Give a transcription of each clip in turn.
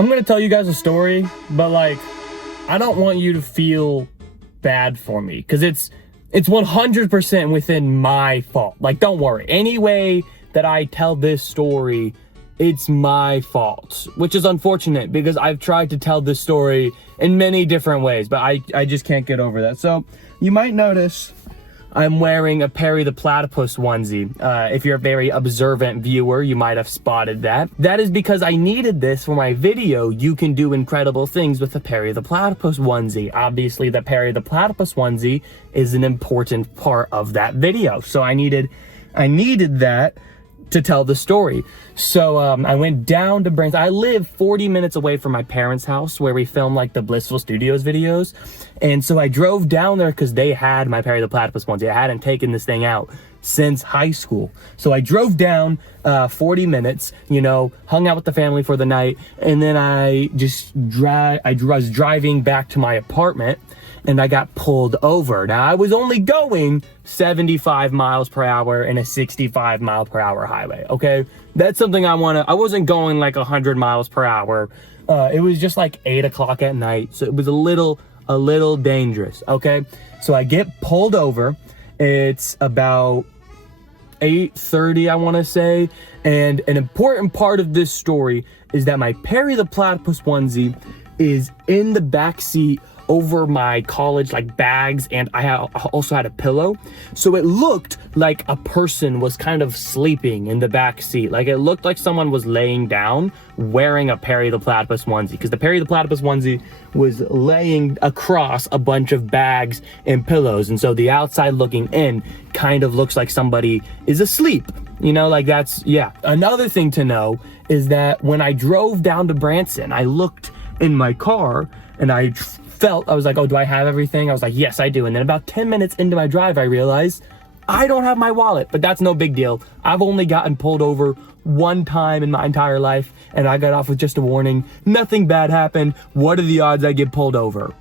I'm gonna tell you guys a story, but like, I don't want you to feel bad for me, because it's 100% within my fault. Like, don't worry. Any way that I tell this story, it's my fault, which is unfortunate because I've tried to tell this story in many different ways, but I just can't get over that. So you might notice I'm wearing a Perry the Platypus onesie. If you're a very observant viewer, you might have spotted that. That is because I needed this for my video. You can do incredible things with the Perry the Platypus onesie. Obviously, the Perry the Platypus onesie is an important part of that video. So I needed that to tell the story. So I went down to Branson. I live 40 minutes away from my parents' house where we film like the Blissful Studios videos. And so I drove down there because they had my Perry the Platypus onesie. I hadn't taken this thing out since high school. So I drove down 40 minutes, you know, hung out with the family for the night. And then I was driving back to my apartment and I got pulled over. Now, I was only going 75 miles per hour in a 65 mile per hour highway, okay? That's something I wasn't going like 100 miles per hour. It was just like 8 o'clock at night, so it was a little dangerous, okay? So I get pulled over. It's about 8:30, I wanna say. And an important part of this story is that my Perry the Platypus onesie is in the back seat over my college like bags, and I also had a pillow. So it looked like a person was kind of sleeping in the back seat. Like it looked like someone was laying down wearing a Perry the Platypus onesie, because the Perry the Platypus onesie was laying across a bunch of bags and pillows. And so the outside looking in kind of looks like somebody is asleep. You know, like that's, yeah. Another thing to know is that when I drove down to Branson, I looked in my car and I was like, oh, do I have everything? I was like, yes, I do. And then about 10 minutes into my drive, I realized I don't have my wallet, but that's no big deal. I've only gotten pulled over one time in my entire life, and I got off with just a warning. Nothing bad happened. What are the odds I get pulled over?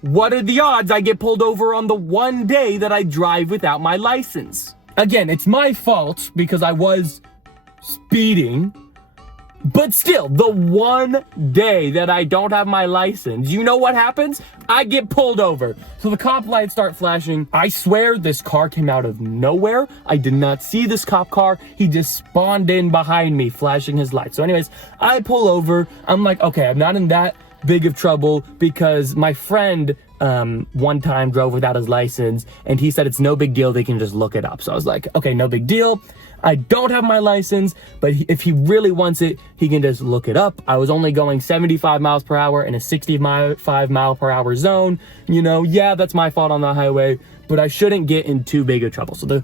What are the odds I get pulled over on the one day that I drive without my license? Again, it's my fault because I was speeding. But still, the one day that I don't have my license, you know what happens? I get pulled over. So the cop lights start flashing. I swear this car came out of nowhere. I did not see this cop car. He just spawned in behind me, flashing his lights. So anyways, I pull over. I'm like, okay, I'm not in that big of trouble because my friend one time drove without his license and he said it's no big deal. They can just look it up. So I was like, okay, no big deal. I don't have my license, but if he really wants it, he can just look it up. I was only going 75 miles per hour in a 65 mile per hour zone. You know, yeah, that's my fault on the highway, but I shouldn't get in too big of trouble. So the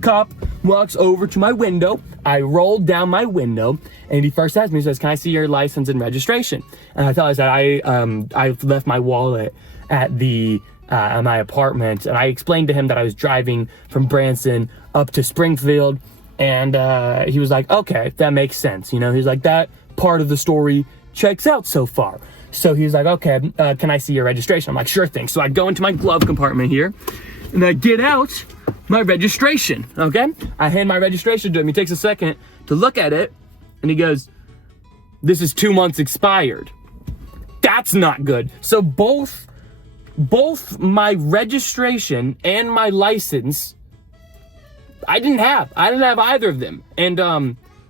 cop walks over to my window. I rolled down my window and he first asked me, he says, can I see your license and registration? And I tell him that I left my wallet at my apartment. And I explained to him that I was driving from Branson up to Springfield. And he was like, okay, that makes sense. You know, he's like, that part of the story checks out so far. So he's like, okay, can I see your registration? I'm like, sure thing. So I go into my glove compartment here and I get out my registration, okay? I hand my registration to him. He takes a second to look at it and he goes, this is 2 months expired. That's not good. So both my registration and my license, I didn't have either of them. And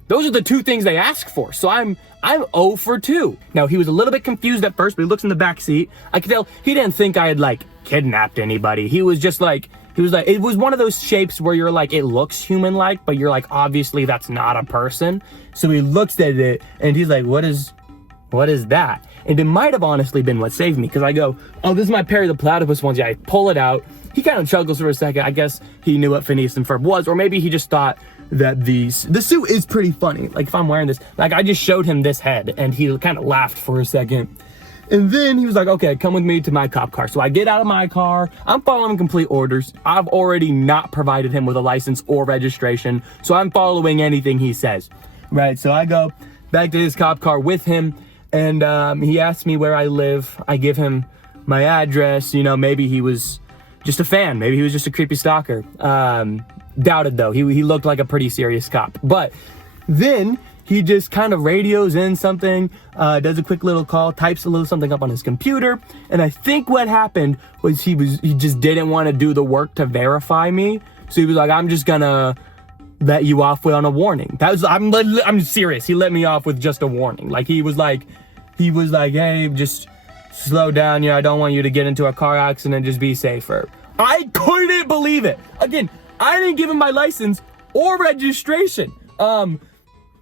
those are the two things they ask for. So I'm 0 for 2. Now, he was a little bit confused at first, but he looks in the back seat. I could tell he didn't think I had like kidnapped anybody. He was like, it was one of those shapes where you're like, it looks human-like, but you're like, obviously that's not a person. So he looks at it and he's like, what is that? And it might have honestly been what saved me, because I go, oh, this is my Perry the Platypus onesie. I pull it out. He kind of chuckles for a second. I guess he knew what Phineas and Ferb was, or maybe he just thought that the suit is pretty funny. Like if I'm wearing this, like I just showed him this head and he kind of laughed for a second. And then he was like, okay, come with me to my cop car. So I get out of my car. I'm following complete orders. I've already not provided him with a license or registration, so I'm following anything he says. Right, so I go back to his cop car with him, and he asks me where I live. I give him my address. You know, maybe he was just a fan. Maybe he was just a creepy stalker. Doubted though. He looked like a pretty serious cop. But then he just kind of radios in something, does a quick little call, types a little something up on his computer. And I think what happened was he just didn't want to do the work to verify me. So he was like, I'm just gonna let you off on a warning. I'm serious. He let me off with just a warning. Like he was like, hey, just slow down. You know, I don't want you to get into a car accident. Just be safer. I couldn't believe it. Again, I didn't give him my license or registration.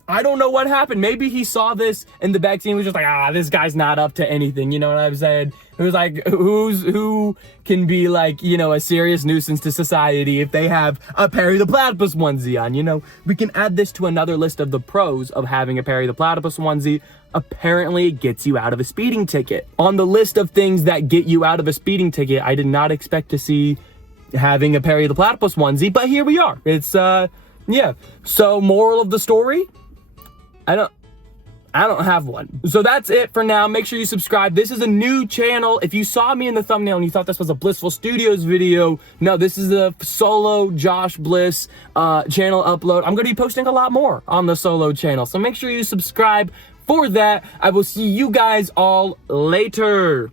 I don't know what happened. Maybe he saw this and the backseat was just like, this guy's not up to anything. You know what I'm saying? It was like, who can be like, you know, a serious nuisance to society if they have a Perry the Platypus onesie on? You know, we can add this to another list of the pros of having a Perry the Platypus onesie. Apparently it gets you out of a speeding ticket. On the list of things that get you out of a speeding ticket, I did not expect to see having a Perry the Platypus onesie, but here we are. It's, yeah. So moral of the story, I don't have one. So that's it for now. Make sure you subscribe. This is a new channel. If you saw me in the thumbnail and you thought this was a Blissful Studios video, no, this is a solo Josh Bliss channel upload. I'm going to be posting a lot more on the solo channel. So make sure you subscribe for that. I will see you guys all later.